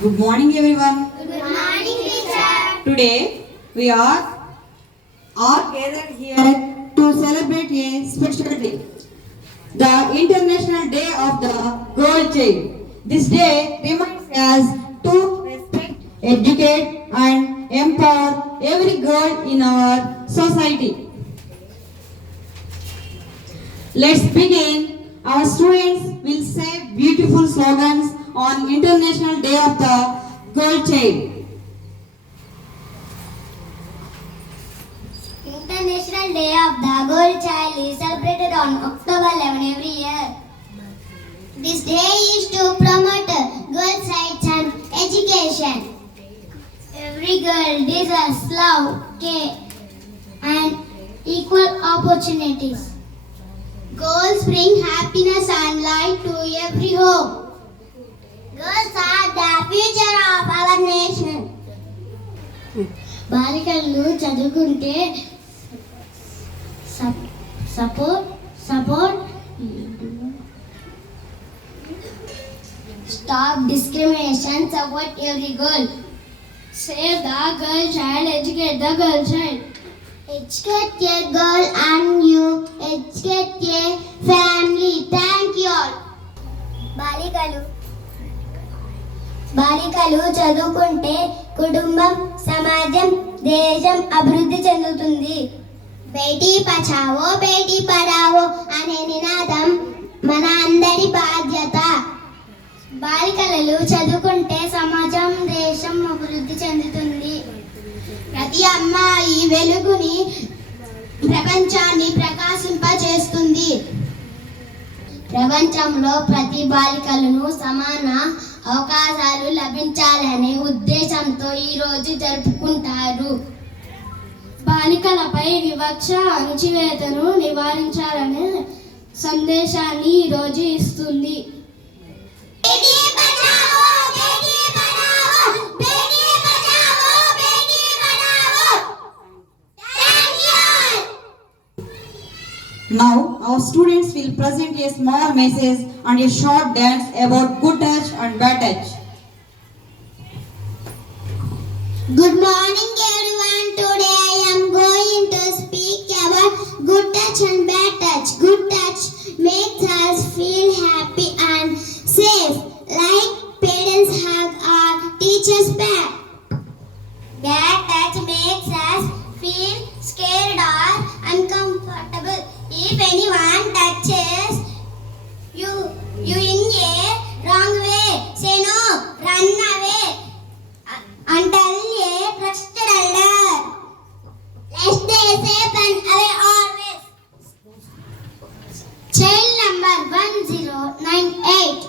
Good morning, everyone. Good morning, teacher. Today we are all gathered here to celebrate a special day, the International Day of the Girl Child. This day reminds us to respect, educate, and empower every girl in our society. Let's begin. Our students will say beautiful slogans on International Day of the Girl Child. International Day of the Girl Child is celebrated on October 11 every year. This day is to promote girls' rights and education. Every girl deserves love, care, and equal opportunities. Girls bring happiness and light to every home. Girls are the future of our nation. బాలికలు చదువుకుంటే support stop discrimination, support every girl. Save the girl child, educate the girl child. Educate a girl and you educate a family. Thank you all. బాలికలు చదువుకుంటే కుటుంబం, సమాజం, దేశం అభివృద్ధి చెందుతుంది. బేటీ బచావో బేటీ పడావో అనే నినాదం మన అందరి బాధ్యత. బాలికలు చదువుకుంటే సమాజం, దేశం అభివృద్ధి చెందుతుంది. ప్రతి అమ్మాయి వెలుగుని, ప్రపంచాన్ని ప్రకాశింపచేస్తుంది. ప్రపంచంలో ప్రతి బాలికలను సమాన అవకాశాలు లభించాలనే ఉద్దేశంతో ఈరోజు జరుపుకుంటారు. బాలికలపై వివక్ష, అణచివేతను నివారించాలనే సందేశాన్ని ఈరోజు ఇస్తుంది. Now, our students will present a small message and a short dance about good touch and bad touch. Good morning, everyone. Today I am going to speak about good touch and bad touch. Good touch makes us feel happy and safe, like parents hug or teachers back. Bad touch makes us feel scared or uncomfortable. If anyone touches you in a wrong way, say no, run away, and tell a trusted elder. Let's stay safe and away always. Child number 1098.